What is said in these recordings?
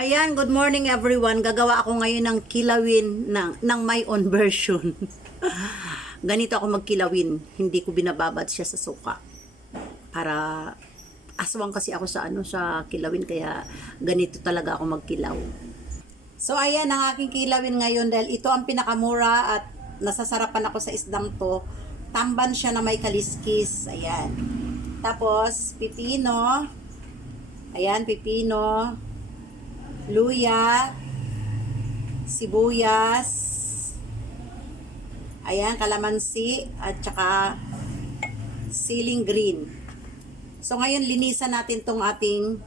Ayan, good morning everyone. Gagawa ako ngayon ng kilawin ng my own version. Ganito ako magkilawin. Hindi ko binababad siya sa suka. Para aswang kasi ako sa kilawin, kaya ganito talaga ako magkilaw. So ayan ang aking kilawin ngayon dahil ito ang pinakamura at nasasarapan ako sa isdang to. Tamban siya na may kaliskis. Ayan. Tapos pipino. Ayan, pipino. Luya, sibuyas, ayan, kalamansi, at saka siling green. So ngayon linisan natin tong ating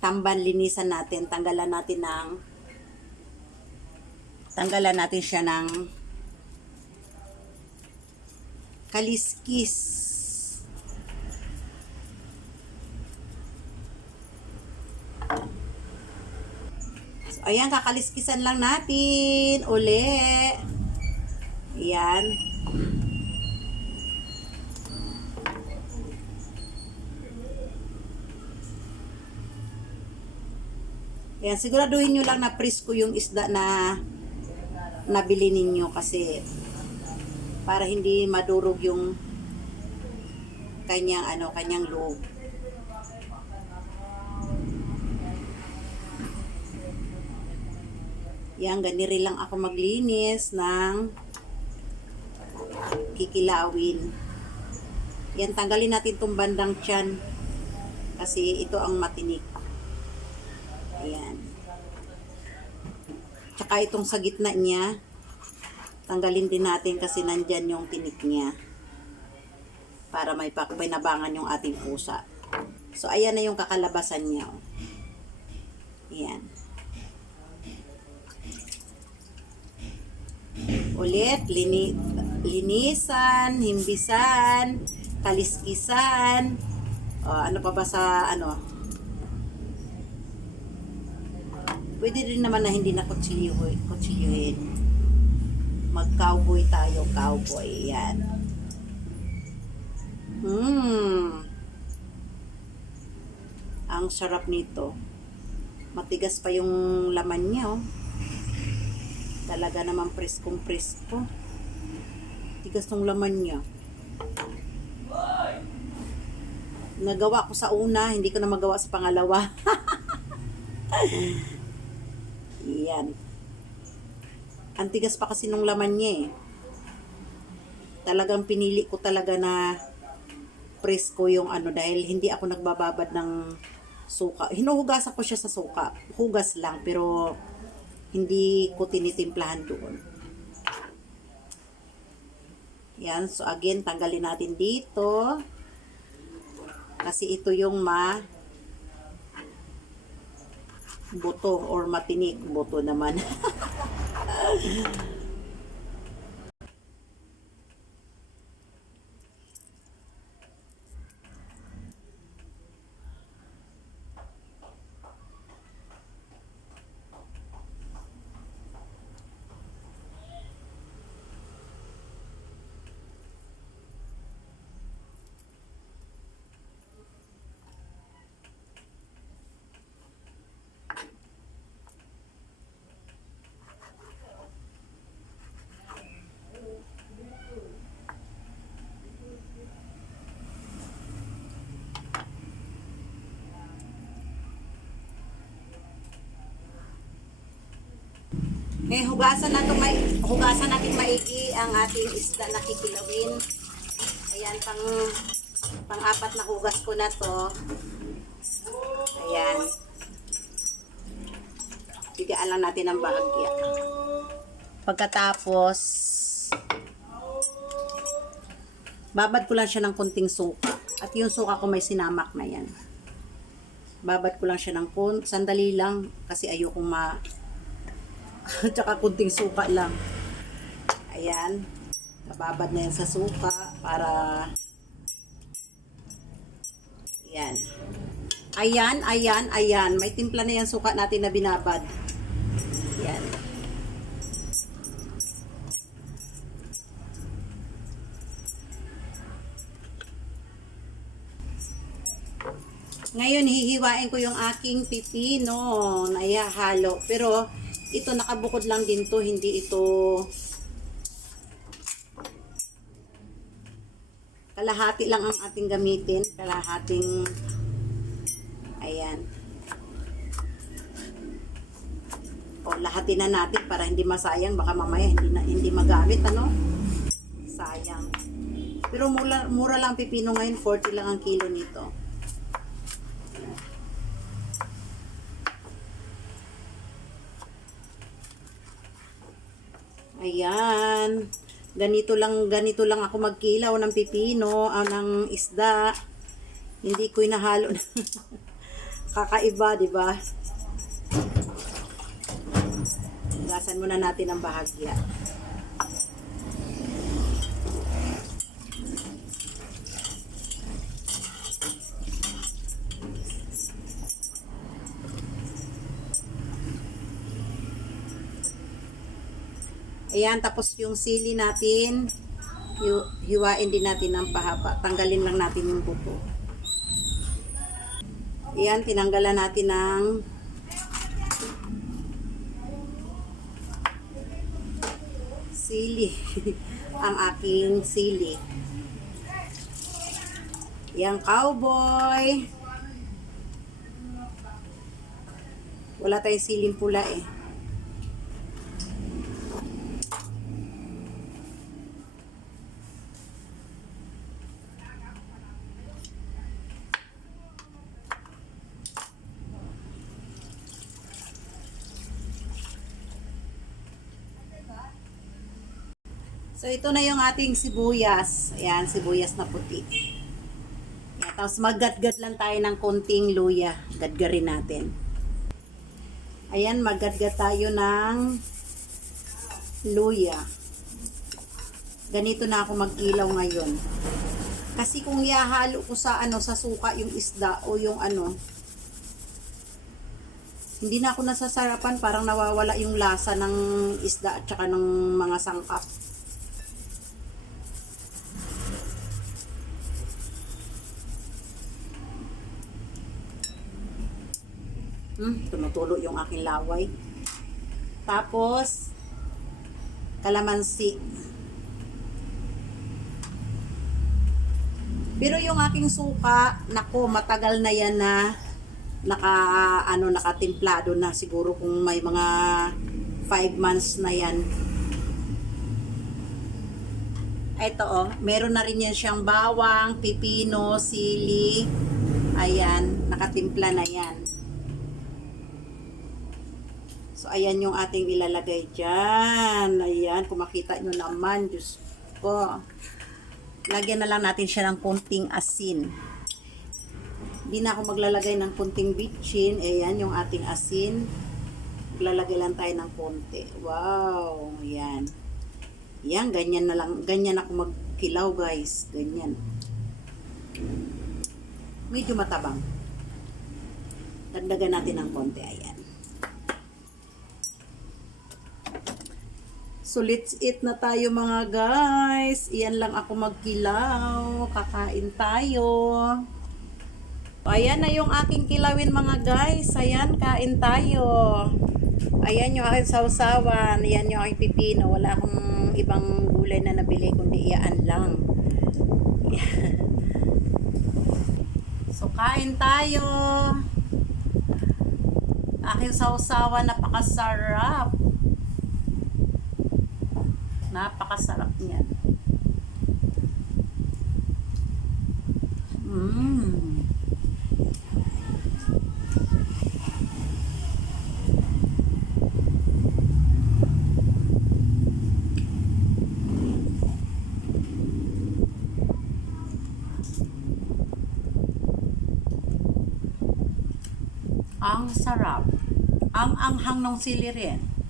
tamban, linisan natin, tanggalan natin siya ng kaliskis. Ayan, kakaliskisan lang natin. Uli. Ayan. Ayan, siguraduhin nyo lang na presko yung isda na nabili ninyo kasi para hindi madurog yung kanyang loob. Yan, ganiri lang ako maglinis ng kikilawin. Yan, tanggalin natin itong bandang tiyan kasi ito ang matinik. Ayan. Tsaka itong sa gitna niya, tanggalin din natin kasi nandyan yung tinik niya para may nabangan yung ating pusa. So, ayan na yung kakalabasan niya. Ayan. Ulit, linisan, himbisan, kaliskisan, ano pa ba sa pwede rin naman na hindi na kutsilyuhin. Mag-cowboy tayo, cowboy, yan. Ang sarap nito. Matigas pa yung laman niya, oh. Talaga naman preskong presko. Tigas ng laman niya. Nagawa ko sa una, hindi ko na magawa sa pangalawa. Yan. Ang tigas pa kasi nung laman niya eh. Talagang pinili ko talaga na presko yung dahil hindi ako nagbababad ng suka. Hinuhugasan ko siya sa suka. Hugas lang, pero hindi ko tinitimplahan doon. Yan. So again, tanggalin natin dito. Kasi ito yung buto or matinik. Buto naman. Hugasan natin maigi ang ating isda na kikilawin. Ayan, pang-apat na hugas ko na to. Ayan. Bigaan lang natin ng bahagya. Pagkatapos, babad ko lang siya ng konting suka. At yung suka ko may sinamak na yan. Babad ko lang siya ng sandali lang kasi ayokong tsaka kunting suka lang. Ayan. Nababad na yan sa suka para ayan. May timpla na yan suka natin na binabad. Ayan. Ngayon, hihiwain ko yung aking pipino na ihahalo. Pero, ito nakabukod lang din to, hindi ito kalahati lang ang ating gamitin. Kalahating, ayan. O, lahatin na natin para hindi masayang. Baka mamaya hindi magamit, ano? Sayang. Pero mura lang pipino ngayon, 40 lang ang kilo nito. Ayan. Ganito lang ako magkilaw ng pipino, ng isda. Hindi ko inahalo. Kakaiba, 'di ba? Gasan muna natin ang bahagya. Ayan, tapos yung sili natin, hiwain din natin ng pahaba. Tanggalin lang natin yung buto. Ayan, tinanggalan natin ng sili. Ang aking sili. Ayan, cowboy. Wala tayong siling pula eh. So, ito na yung ating sibuyas. Ayan, sibuyas na puti. Ayan, tapos maggatgat lang tayo ng konting luya. Gadgarin natin. Ayan, maggatgat tayo ng luya. Ganito na ako mag-ilaw ngayon. Kasi kung ihahalo ko sa sa suka yung isda o yung hindi na ako nasasarapan, parang nawawala yung lasa ng isda at saka ng mga sangkap. Tumutulo yung aking laway. Tapos, kalamansi. Pero yung aking suka, nako, matagal na yan na nakatimplado na. Siguro kung may mga 5 months na yan. Ito meron na rin yan siyang bawang, pipino, sili. Ayan, nakatimpla na yan. So, ayan yung ating ilalagay dyan. Ayan, kung makita nyo naman, Diyos ko. Lagyan na lang natin siya ng konting asin. Hindi na ako maglalagay ng konting bitchin. Ayan yung ating asin. Maglalagay lang tayo ng konti. Wow, ayan. Ayan, ganyan na lang. Ganyan ako magkilaw, guys. Ganyan. Medyo matabang. Dagdagan natin ng konti. Ayan. So, let's eat na tayo mga guys. Iyan lang ako magkilaw. Kakain tayo. Ayan na yung aking kilawin mga guys. Ayan, kain tayo. Ayan yung aking sausawan. Ayan yung aking pipino. Wala akong ibang gulay na nabili kundi iyaan lang. So, kain tayo. Aking sausawan, napakasarap. Napakasarap niyan. Ang sarap. Ang anghang ng sili rin.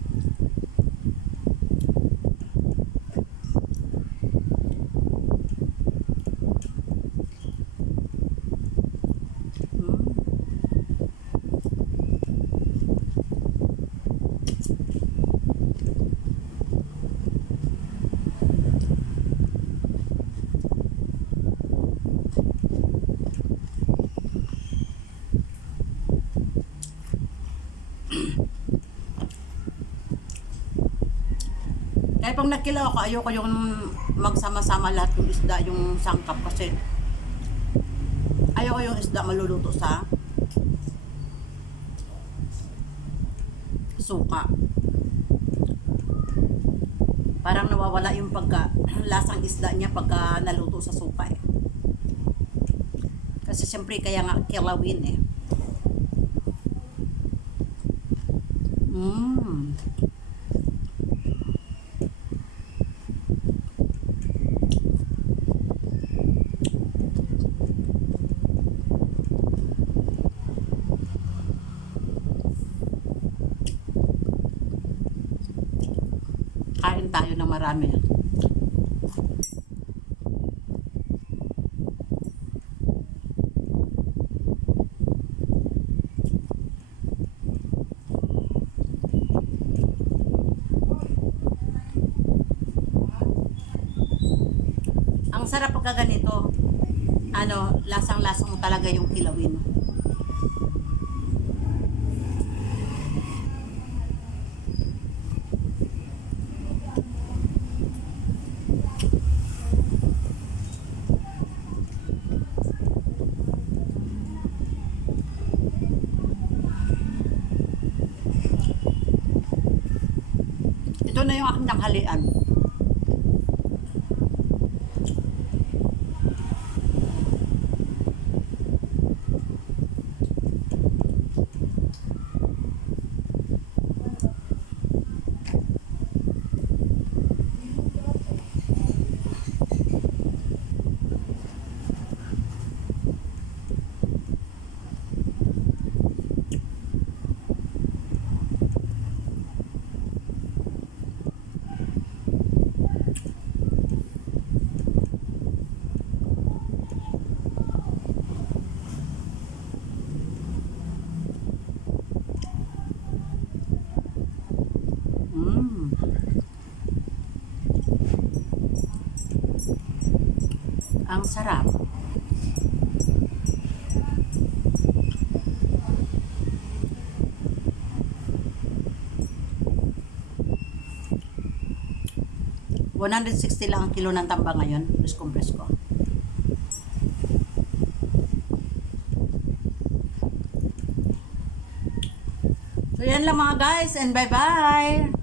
Kaya pag nagkilaw ako, ayoko yung magsama-sama lahat yung isda, yung sangkap kasi ayoko yung isda maluluto sa suka. Parang nawawala yung lasang isda niya pagka naluto sa suka eh. Kasi siyempre kaya nga kilawin eh. Mmm. Kain tayo ng marami. Ang sarap pagka ganito. Ano, lasang-lasang mo talaga yung kilawin. Ito na yung aking tanghalian. Mm. Ang sarap. $160 lang ang kilo ng tamba ngayon. Presko. So yan lang mga guys, and bye bye.